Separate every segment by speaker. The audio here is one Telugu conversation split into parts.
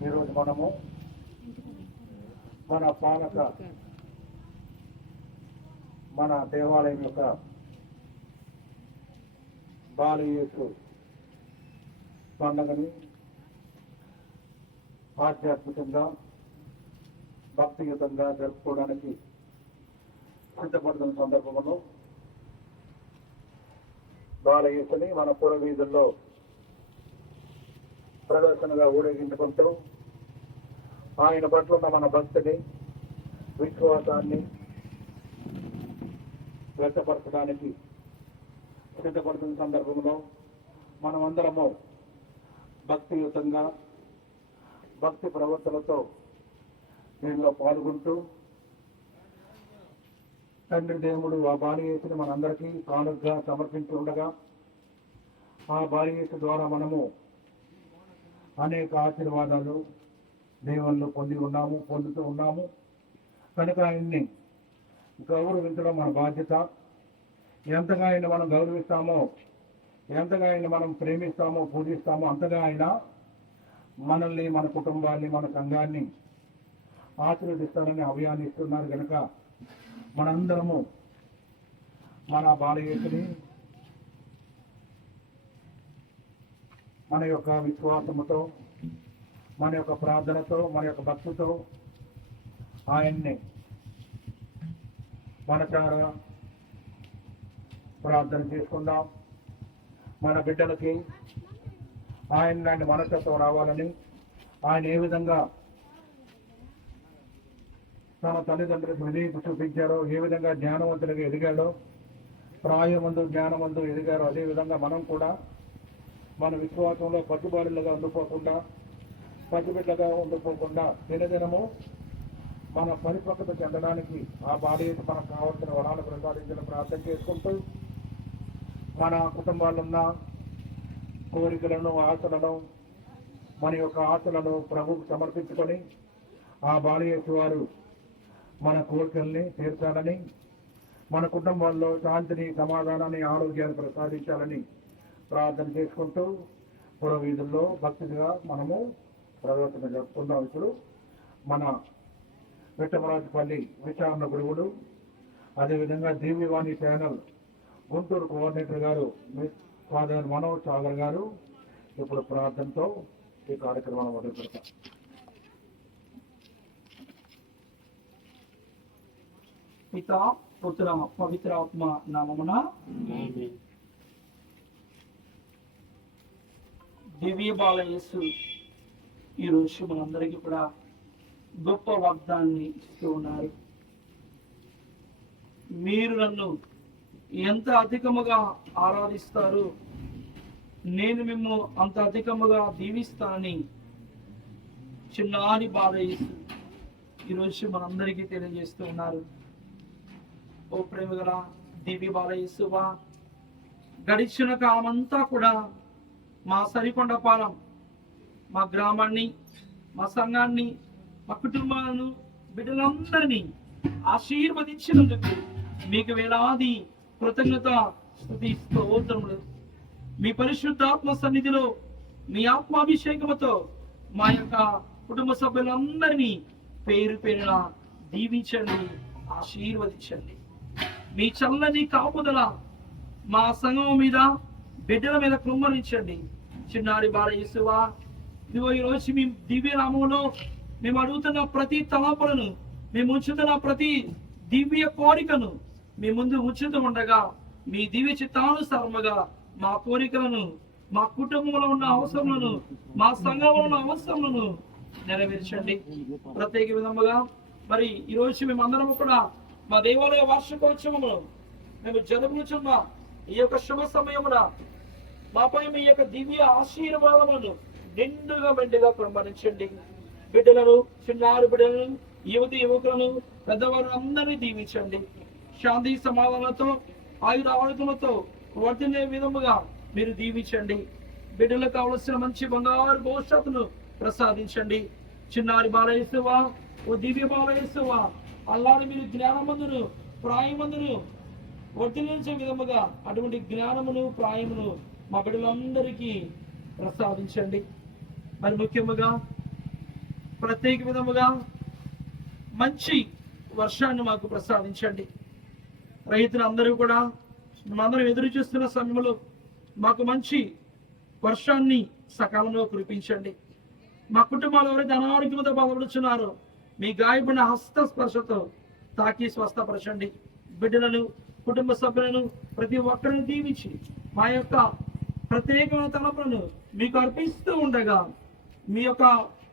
Speaker 1: ఈరోజు మనము మన పాలక మన దేవాలయం యొక్క బాలయేసు పండగని ఆధ్యాత్మికంగా భక్తిగతంగా జరుపుకోవడానికి సిద్ధపడుతున్న సందర్భంలో బాలయేసుని మన పుర వీధుల్లో ప్రదర్శనగా ఊరేగించుకుంటూ ఆయన పట్ల ఉన్న మన భక్తిని విశ్వాసాన్ని వ్యక్తపరచడానికి సిద్ధపడుతున్న సందర్భంలో మనమందరము భక్తియుతంగా భక్తి ప్రవర్తనతో దీనిలో పాల్గొంటూ తండ్రి దేవుడు ఆ బాలియేసుని మనందరికీ కానుగ్గా సమర్పించి ఉండగా ఆ బాలియేసు ద్వారా మనము అనేక ఆశీర్వాదాలు దేవుళ్ళు పొంది ఉన్నాము పొందుతూ ఉన్నాము. కనుక ఆయన్ని గౌరవించడం మన బాధ్యత. ఎంతగా ఆయన మనం గౌరవిస్తామో ఎంతగా ఆయన మనం ప్రేమిస్తామో పూజిస్తామో అంతగా ఆయన మనల్ని మన కుటుంబాన్ని మన సంఘాన్ని ఆశీర్వదిస్తారని అభయాన్ని ఇస్తున్నారు కనుక మనందరము మన బాలయేసుని మన యొక్క విశ్వాసముతో మన యొక్క ప్రార్థనతో మన యొక్క భక్తితో ఆయన్ని మనసారా ప్రార్థన చేసుకుందాం. మన బిడ్డలకి ఆయన లాంటి మనస్తత్వం రావాలని ఆయన ఏ విధంగా తన తల్లిదండ్రులకు వినీతి చూపించారో ఏ విధంగా జ్ఞానవంతులుగా ఎదిగాడో ప్రాయమందు జ్ఞానమందు ఎదిగారో అదే విధంగా మనం కూడా మన విశ్వాసంలో పట్టుబాటులుగా ఉండిపోకుండా పట్టుబిడ్డగా ఉండిపోకుండా దినదినము మన పరిపక్వత చెందడానికి ఆ బాధ్యత మనకు కావాల్సిన వరాలు ప్రసాదించిన ప్రార్థన చేసుకుంటూ మన కుటుంబాల్లో ఉన్న కోరికలను ఆశలను మన యొక్క ఆశలను ప్రభుకు సమర్పించుకొని ఆ బాలయేసు వారు మన కోరికల్ని తీర్చాలని మన కుటుంబాల్లో శాంతిని సమాధానాన్ని ఆరోగ్యాన్ని ప్రసాదించాలని ప్రార్థన చేసుకుంటూ పురవీధుల్లో భక్తిగా మనము ప్రవర్తన జరుపుకుందాం. ఇప్పుడు మన విట్టమరాజుపల్లి విచారణ గురువులు అదేవిధంగా దివ్యవాణి ఛానల్ గుంటూరు కోఆర్డినేటర్ గారు ఫాదర్ మనోజ్ సాగర్ గారు ఇప్పుడు ప్రార్థనతో ఈ కార్యక్రమాన్ని మొదలు పెడతాం.
Speaker 2: పిత పుత్ర పవిత్ర ఆత్మ నామమున దివ్య బాలయేసు ఈ రోజు మనందరికీ కూడా గొప్ప వాగ్దాన్ని ఇస్తూ ఉన్నారు. మీరు నన్ను ఎంత అధికముగా ఆరాధిస్తారు నేను మిమ్ము అంత అధికముగా దీవిస్తానని చిన్నారి బాలయేసు ఈరోజు మనందరికీ తెలియజేస్తూ ఉన్నారు. ఓ ప్రేమ గల దివి బాలయేసువా గడిచిన కాలమంతా కూడా మా సరికొండపాలెం మా గ్రామాన్ని మా సంఘాన్ని మా కుటుంబాలను బిడ్డలందరినీ ఆశీర్వదించినందుకు మీకు వేలాది కృతజ్ఞత స్తోత్రములు. మీ పరిశుద్ధాత్మ సన్నిధిలో మీ ఆత్మాభిషేకముతో మా యొక్క కుటుంబ సభ్యులందరినీ పేరు పేరున దీవించండి ఆశీర్వదించండి. మీ చల్లని కాపుదల మా సంఘం మీద బిడ్డల మీద కుమ్మరించండి చిన్నారి బాలయేసువా ఇదిగో ఈ రోజు మీ దివ్య నామంలో మేము అడుగుతున్న ప్రతి తలంపులను మేము ఉంచుతున్న ప్రతి దివ్య కోరికను మీ ముందు ఉంచుతూ ఉండగా మీ దివ్య చిత్తానుసారముగా మా కోరికలను మా కుటుంబంలో ఉన్న అవసరములను మా సంఘంలో ఉన్న అవసరములను నెరవేర్చండి. ప్రత్యేక విధముగా మరి ఈ రోజు అందరం కూడా మా దేవాలయ వార్షికోత్సవమును మేము జరుపుచున్న ఈ యొక్క శుభ సమయమున మాపై మీ యొక్క దివ్య ఆశీర్వాదములను నిండుగా మెండుగా ప్రమాణించండి బిడ్డలను చిన్నారి బిడ్డలను యువతి యువకులను పెద్దవారు అందరినీ దీవించండి. శాంతి సమాధానంతో ఆయుధ ఆరోగ్యములతో వర్తినే విధముగా మీరు దీవించండి. బిడ్డలకు కావలసిన మంచి బంగారు భవిష్యత్తును ప్రసాదించండి. చిన్నారి బాలయేసువా ఓ దివ్య బాలయేసువా అల్లాని మీరు జ్ఞానమందును ప్రాయమందును వర్తించే విధముగా అటువంటి జ్ఞానమును ప్రాయమును మా బిడ్డలందరికీ ప్రసాదించండి. మరి ముఖ్యముగా ప్రత్యేక విధముగా మంచి వర్షాన్ని మాకు ప్రసాదించండి. రైతులందరూ కూడా మేమందరం ఎదురు చూస్తున్న సమయంలో మాకు మంచి వర్షాన్ని సకాలంలో కురిపించండి. మా కుటుంబాలు ఎవరైతే అనారోగ్యంతో బాధపడుచున్నారో మీ గాయపడిన హస్త స్పర్శతో తాకి స్వస్థపరచండి. బిడ్డలను కుటుంబ సభ్యులను ప్రతి ఒక్కరిని దీవించి మా యొక్క ప్రత్యేకమైన తలపులను మీకు అర్పిస్తూ ఉండగా మీ యొక్క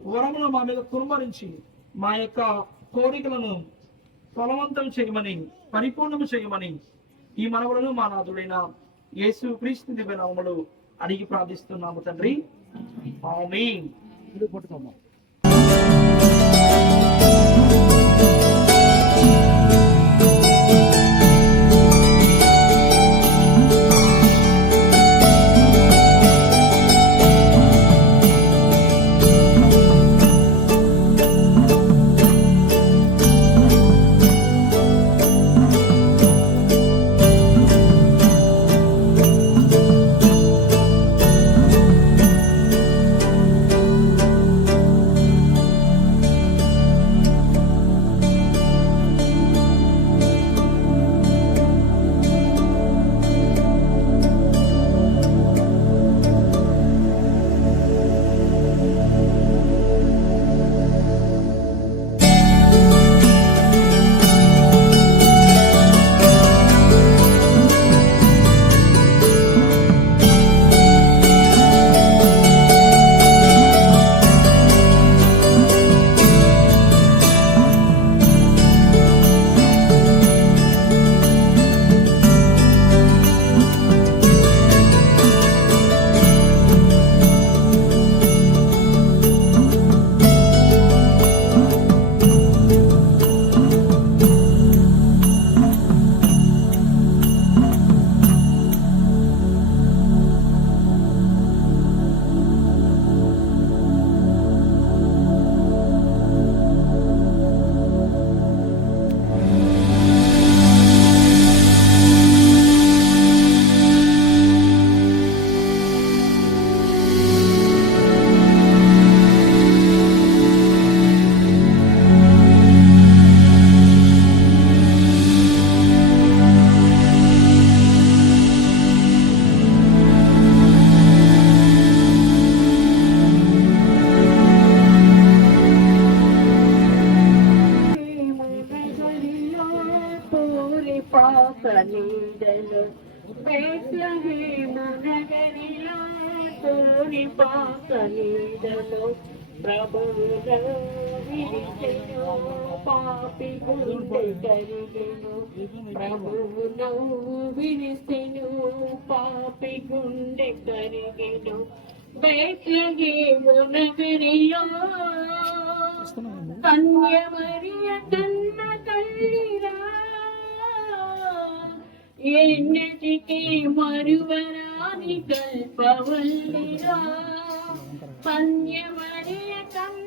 Speaker 2: వరమును మా మీద కురుమరించి మా యొక్క కోరికలను ఫలవంతం చేయమని పరిపూర్ణము చేయమని ఈ మనవులను మా నాథుడైన యేసు క్రీస్తు దివ్య అడిగి ప్రార్థిస్తున్నాము తండ్రి. ఆమేన్.
Speaker 3: పాపి గుండె కరిగెను ప్రభువులో విరిసెను పాపి కరిగెను బేత్లహేము నగరిలో కన్యమరియ కన్న తల్లిరా ఎన్నటికీ మరువరాని కల్పవల్లిరా కన్యమరియ కన్న తల్లిరా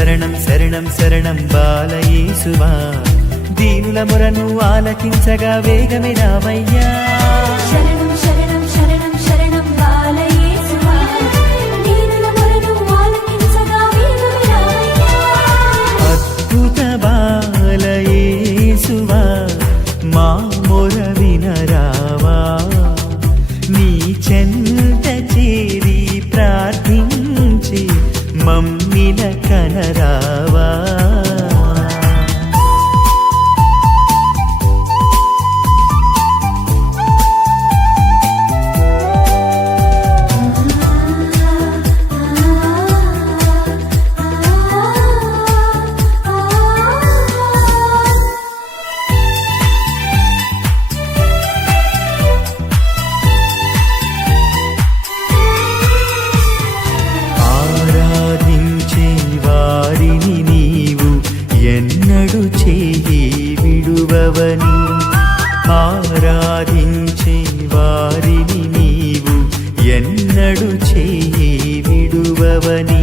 Speaker 3: శరణం శరణం శరణం బాలయేసువా. దీనుల మురను ఆలకించగా వేగమే రామయ్యా. ఎన్నడు చేయి విడువవని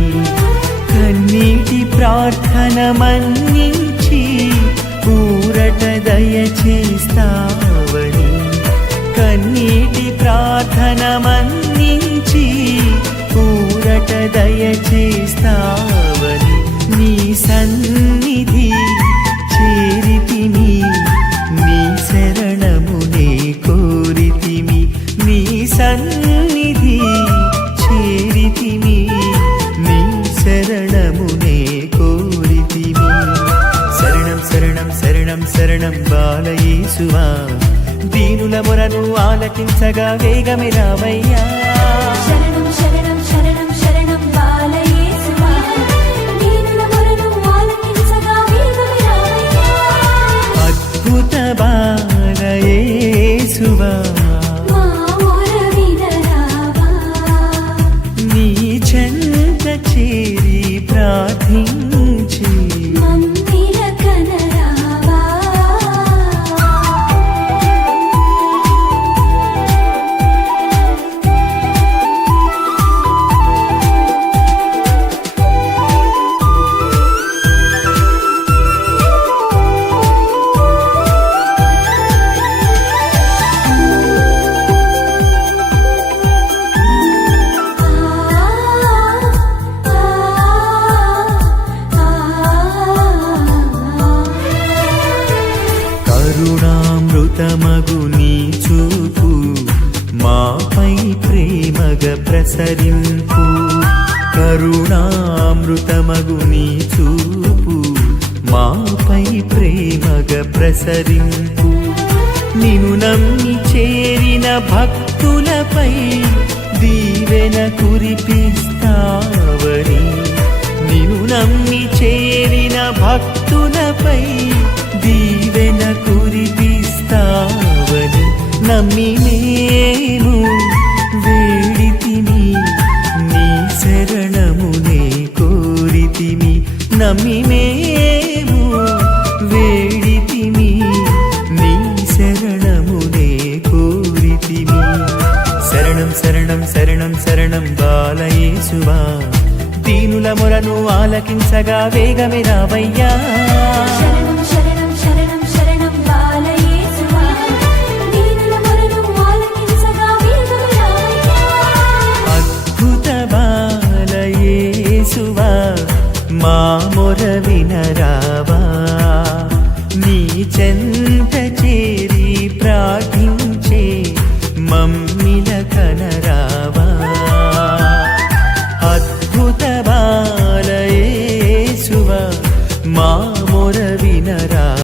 Speaker 3: కన్నీటి ప్రార్థన మన్నించి ఊరట దయచేస్తావని కన్నీటి ప్రార్థన మన్నించి ఊరట దయచేస్తావని ఆలపించగా వేగమి రావయ్యా. అద్భుత బాలయేసువా. కరుణామృతమగు చూపు మాపై ప్రేమగ ప్రసరింపు. నిను నమ్మి చేరిన భక్తులపై దీవెన కురిపిస్తావని. నిను నమ్మి చేరిన భక్తులపై దీవెన కురిపిస్తావని. నమ్మి నేను